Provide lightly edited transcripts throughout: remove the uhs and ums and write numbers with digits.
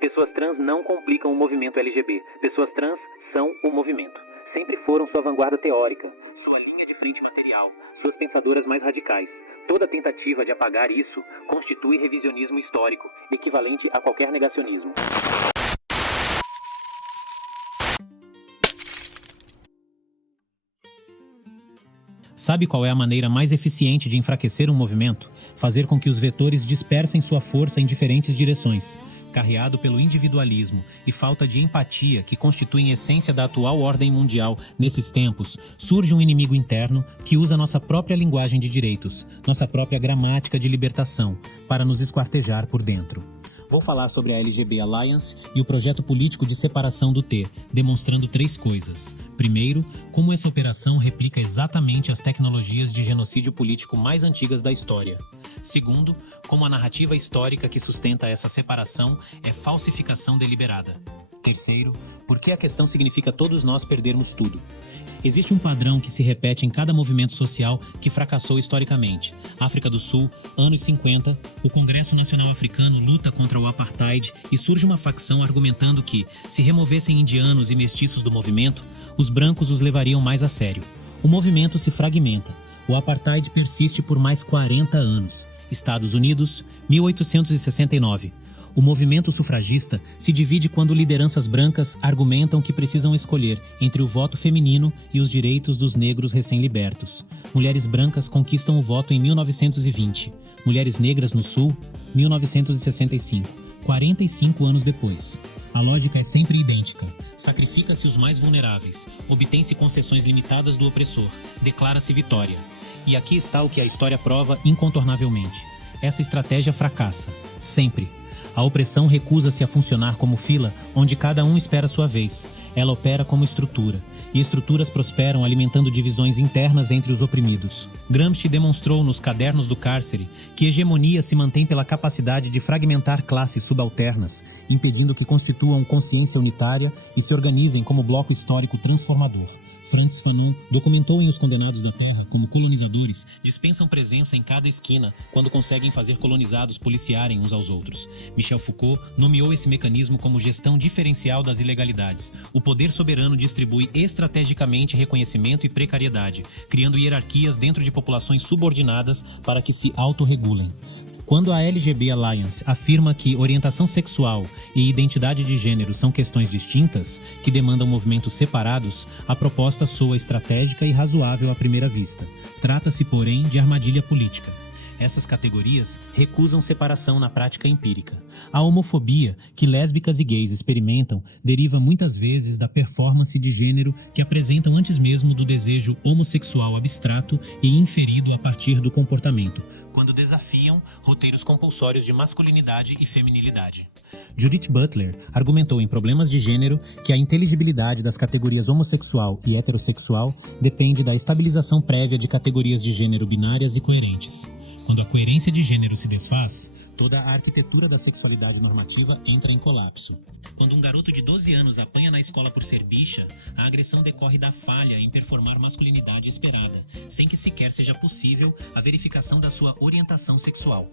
Pessoas trans não complicam o movimento LGB. Pessoas trans são o movimento. Sempre foram sua vanguarda teórica, sua linha de frente material, suas pensadoras mais radicais. Toda tentativa de apagar isso constitui revisionismo histórico, equivalente a qualquer negacionismo. Sabe qual é a maneira mais eficiente de enfraquecer um movimento? Fazer com que os vetores dispersem sua força em diferentes direções. Carreado pelo individualismo e falta de empatia que constituem a essência da atual ordem mundial nesses tempos, surge um inimigo interno que usa nossa própria linguagem de direitos, nossa própria gramática de libertação, para nos esquartejar por dentro. Vou falar sobre a LGB Alliance e o projeto político de separação do T, demonstrando 3 coisas. Primeiro, como essa operação replica exatamente as tecnologias de genocídio político mais antigas da história. Segundo, como a narrativa histórica que sustenta essa separação é falsificação deliberada. Terceiro, por que a questão significa todos nós perdermos tudo? Existe um padrão que se repete em cada movimento social que fracassou historicamente. África do Sul, anos 50, o Congresso Nacional Africano luta contra o Apartheid e surge uma facção argumentando que, se removessem indianos e mestiços do movimento, os brancos os levariam mais a sério. O movimento se fragmenta. O Apartheid persiste por mais 40 anos. Estados Unidos, 1869. O movimento sufragista se divide quando lideranças brancas argumentam que precisam escolher entre o voto feminino e os direitos dos negros recém-libertos. Mulheres brancas conquistam o voto em 1920. Mulheres negras no Sul, 1965. 45 anos depois. A lógica é sempre idêntica. Sacrifica-se os mais vulneráveis. Obtém-se concessões limitadas do opressor. Declara-se vitória. E aqui está o que a história prova incontornavelmente. Essa estratégia fracassa. Sempre. A opressão recusa-se a funcionar como fila, onde cada um espera sua vez. Ela opera como estrutura, e estruturas prosperam alimentando divisões internas entre os oprimidos. Gramsci demonstrou nos Cadernos do Cárcere que hegemonia se mantém pela capacidade de fragmentar classes subalternas, impedindo que constituam consciência unitária e se organizem como bloco histórico transformador. Francis Fanon documentou em Os Condenados da Terra como colonizadores dispensam presença em cada esquina quando conseguem fazer colonizados policiarem uns aos outros. Michel Foucault nomeou esse mecanismo como gestão diferencial das ilegalidades. O poder soberano distribui estrategicamente reconhecimento e precariedade, criando hierarquias dentro de populações subordinadas para que se autorregulem. Quando a LGB Alliance afirma que orientação sexual e identidade de gênero são questões distintas, que demandam movimentos separados, a proposta soa estratégica e razoável à primeira vista. Trata-se, porém, de armadilha política. Essas categorias recusam separação na prática empírica. A homofobia que lésbicas e gays experimentam deriva muitas vezes da performance de gênero que apresentam antes mesmo do desejo homossexual abstrato e inferido a partir do comportamento, quando desafiam roteiros compulsórios de masculinidade e feminilidade. Judith Butler argumentou em Problemas de Gênero que a inteligibilidade das categorias homossexual e heterossexual depende da estabilização prévia de categorias de gênero binárias e coerentes. Quando a coerência de gênero se desfaz, toda a arquitetura da sexualidade normativa entra em colapso. Quando um garoto de 12 anos apanha na escola por ser bicha, a agressão decorre da falha em performar masculinidade esperada, sem que sequer seja possível a verificação da sua orientação sexual.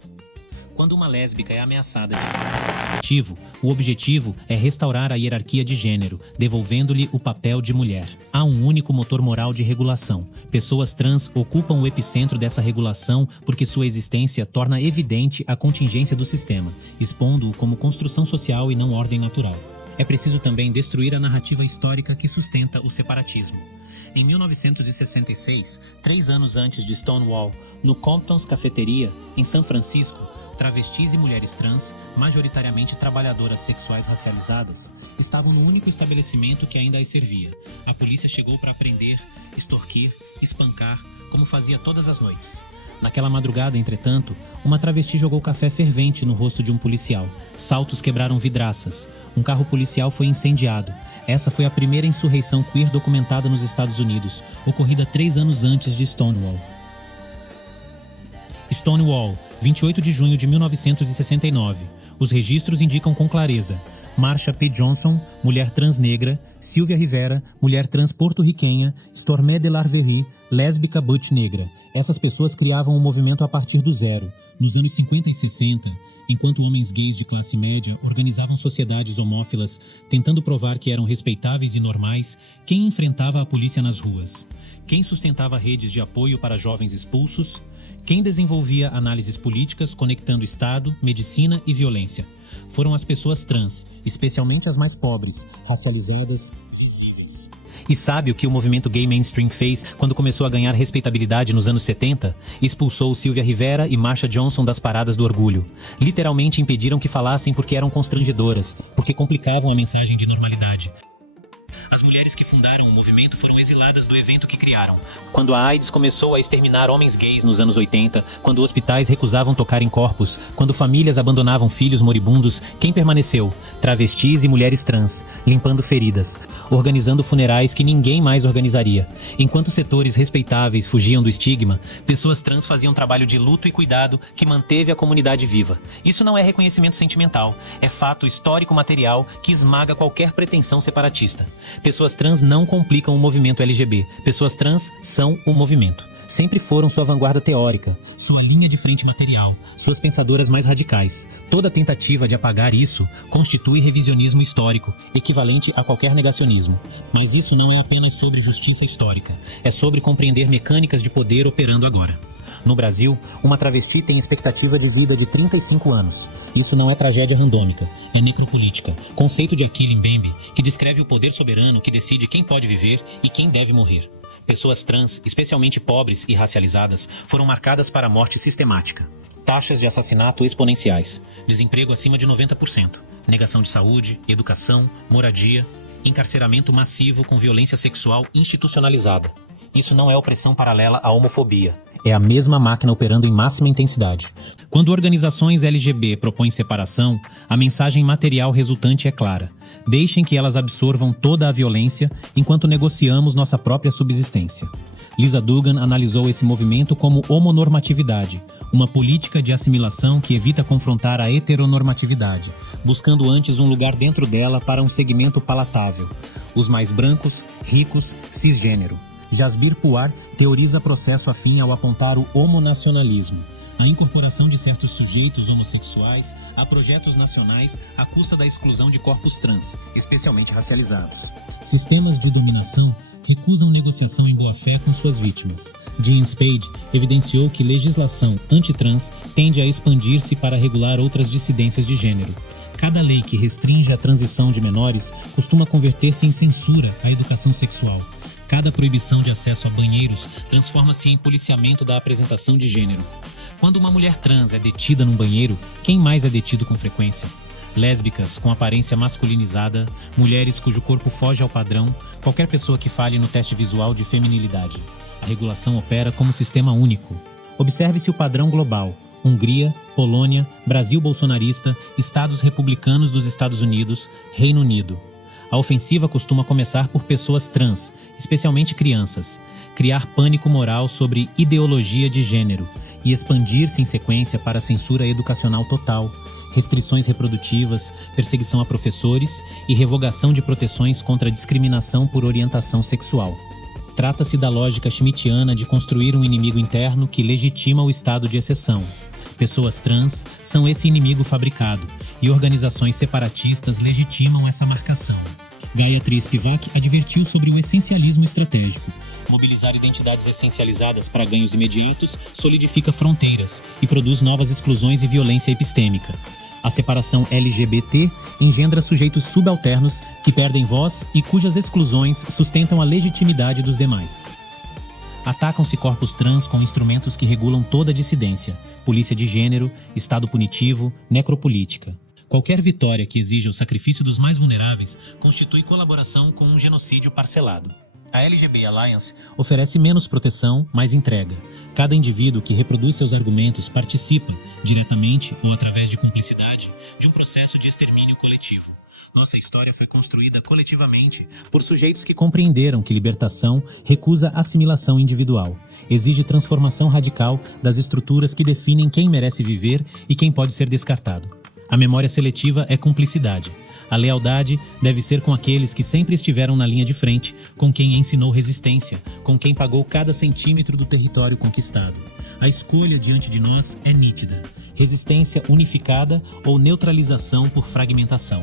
Quando uma lésbica é ameaçada de o objetivo é restaurar a hierarquia de gênero, devolvendo-lhe o papel de mulher. Há um único motor moral de regulação. Pessoas trans ocupam o epicentro dessa regulação porque sua existência torna evidente a contingência do sistema, expondo-o como construção social e não ordem natural. É preciso também destruir a narrativa histórica que sustenta o separatismo. Em 1966, 3 anos antes de Stonewall, no Compton's Cafeteria, em São Francisco, travestis e mulheres trans, majoritariamente trabalhadoras sexuais racializadas, estavam no único estabelecimento que ainda as servia. A polícia chegou para prender, extorquir, espancar, como fazia todas as noites. Naquela madrugada, entretanto, uma travesti jogou café fervente no rosto de um policial. Saltos quebraram vidraças. Um carro policial foi incendiado. Essa foi a primeira insurreição queer documentada nos Estados Unidos, ocorrida 3 anos antes de Stonewall. Stonewall, 28 de junho de 1969. Os registros indicam com clareza. Marsha P. Johnson, mulher trans negra, Sylvia Rivera, mulher trans porto-riquenha, Stormé de Larverie, lésbica butch negra. Essas pessoas criavam o movimento a partir do zero. Nos anos 50 e 60, enquanto homens gays de classe média organizavam sociedades homófilas, tentando provar que eram respeitáveis e normais, quem enfrentava a polícia nas ruas? Quem sustentava redes de apoio para jovens expulsos? Quem desenvolvia análises políticas conectando Estado, medicina e violência? Foram as pessoas trans, especialmente as mais pobres, racializadas, visíveis. E sabe o que o movimento gay mainstream fez quando começou a ganhar respeitabilidade nos anos 70? Expulsou Sylvia Rivera e Marsha Johnson das paradas do orgulho. Literalmente impediram que falassem porque eram constrangedoras, porque complicavam a mensagem de normalidade. As mulheres que fundaram o movimento foram exiladas do evento que criaram. Quando a AIDS começou a exterminar homens gays nos anos 80, quando hospitais recusavam tocar em corpos, quando famílias abandonavam filhos moribundos, quem permaneceu? Travestis e mulheres trans, limpando feridas, organizando funerais que ninguém mais organizaria. Enquanto setores respeitáveis fugiam do estigma, pessoas trans faziam trabalho de luto e cuidado que manteve a comunidade viva. Isso não é reconhecimento sentimental, é fato histórico material que esmaga qualquer pretensão separatista. Pessoas trans não complicam o movimento LGB. Pessoas trans são o movimento. Sempre foram sua vanguarda teórica, sua linha de frente material, suas pensadoras mais radicais. Toda tentativa de apagar isso constitui revisionismo histórico, equivalente a qualquer negacionismo. Mas isso não é apenas sobre justiça histórica, é sobre compreender mecânicas de poder operando agora. No Brasil, uma travesti tem expectativa de vida de 35 anos. Isso não é tragédia randômica, é necropolítica, conceito de Achille Mbembe, que descreve o poder soberano que decide quem pode viver e quem deve morrer. Pessoas trans, especialmente pobres e racializadas, foram marcadas para a morte sistemática. Taxas de assassinato exponenciais, desemprego acima de 90%, negação de saúde, educação, moradia, encarceramento massivo com violência sexual institucionalizada. Isso não é opressão paralela à homofobia. É a mesma máquina operando em máxima intensidade. Quando organizações LGB propõem separação, a mensagem material resultante é clara. Deixem que elas absorvam toda a violência enquanto negociamos nossa própria subsistência. Lisa Dugan analisou esse movimento como homonormatividade, uma política de assimilação que evita confrontar a heteronormatividade, buscando antes um lugar dentro dela para um segmento palatável, os mais brancos, ricos, cisgênero. Jasbir Puar teoriza processo afim ao apontar o homonacionalismo, a incorporação de certos sujeitos homossexuais a projetos nacionais à custa da exclusão de corpos trans, especialmente racializados. Sistemas de dominação recusam negociação em boa-fé com suas vítimas. Jean Spade evidenciou que legislação antitrans tende a expandir-se para regular outras dissidências de gênero. Cada lei que restringe a transição de menores costuma converter-se em censura à educação sexual. Cada proibição de acesso a banheiros transforma-se em policiamento da apresentação de gênero. Quando uma mulher trans é detida num banheiro, quem mais é detido com frequência? Lésbicas com aparência masculinizada, mulheres cujo corpo foge ao padrão, qualquer pessoa que falhe no teste visual de feminilidade. A regulação opera como sistema único. Observe-se o padrão global. Hungria, Polônia, Brasil bolsonarista, Estados republicanos dos Estados Unidos, Reino Unido. A ofensiva costuma começar por pessoas trans, especialmente crianças, criar pânico moral sobre ideologia de gênero e expandir-se em sequência para censura educacional total, restrições reprodutivas, perseguição a professores e revogação de proteções contra a discriminação por orientação sexual. Trata-se da lógica schmittiana de construir um inimigo interno que legitima o estado de exceção. Pessoas trans são esse inimigo fabricado e organizações separatistas legitimam essa marcação. Gayatri Spivak advertiu sobre o essencialismo estratégico. Mobilizar identidades essencializadas para ganhos imediatos solidifica fronteiras e produz novas exclusões e violência epistêmica. A separação LGBT engendra sujeitos subalternos que perdem voz e cujas exclusões sustentam a legitimidade dos demais. Atacam-se corpos trans com instrumentos que regulam toda a dissidência, polícia de gênero, estado punitivo, necropolítica. Qualquer vitória que exija o sacrifício dos mais vulneráveis constitui colaboração com um genocídio parcelado. A LGB Alliance oferece menos proteção, mais entrega. Cada indivíduo que reproduz seus argumentos participa, diretamente ou através de cumplicidade, de um processo de extermínio coletivo. Nossa história foi construída coletivamente por sujeitos que compreenderam que libertação recusa assimilação individual, exige transformação radical das estruturas que definem quem merece viver e quem pode ser descartado. A memória seletiva é cumplicidade. A lealdade deve ser com aqueles que sempre estiveram na linha de frente, com quem ensinou resistência, com quem pagou cada centímetro do território conquistado. A escolha diante de nós é nítida: resistência unificada ou neutralização por fragmentação.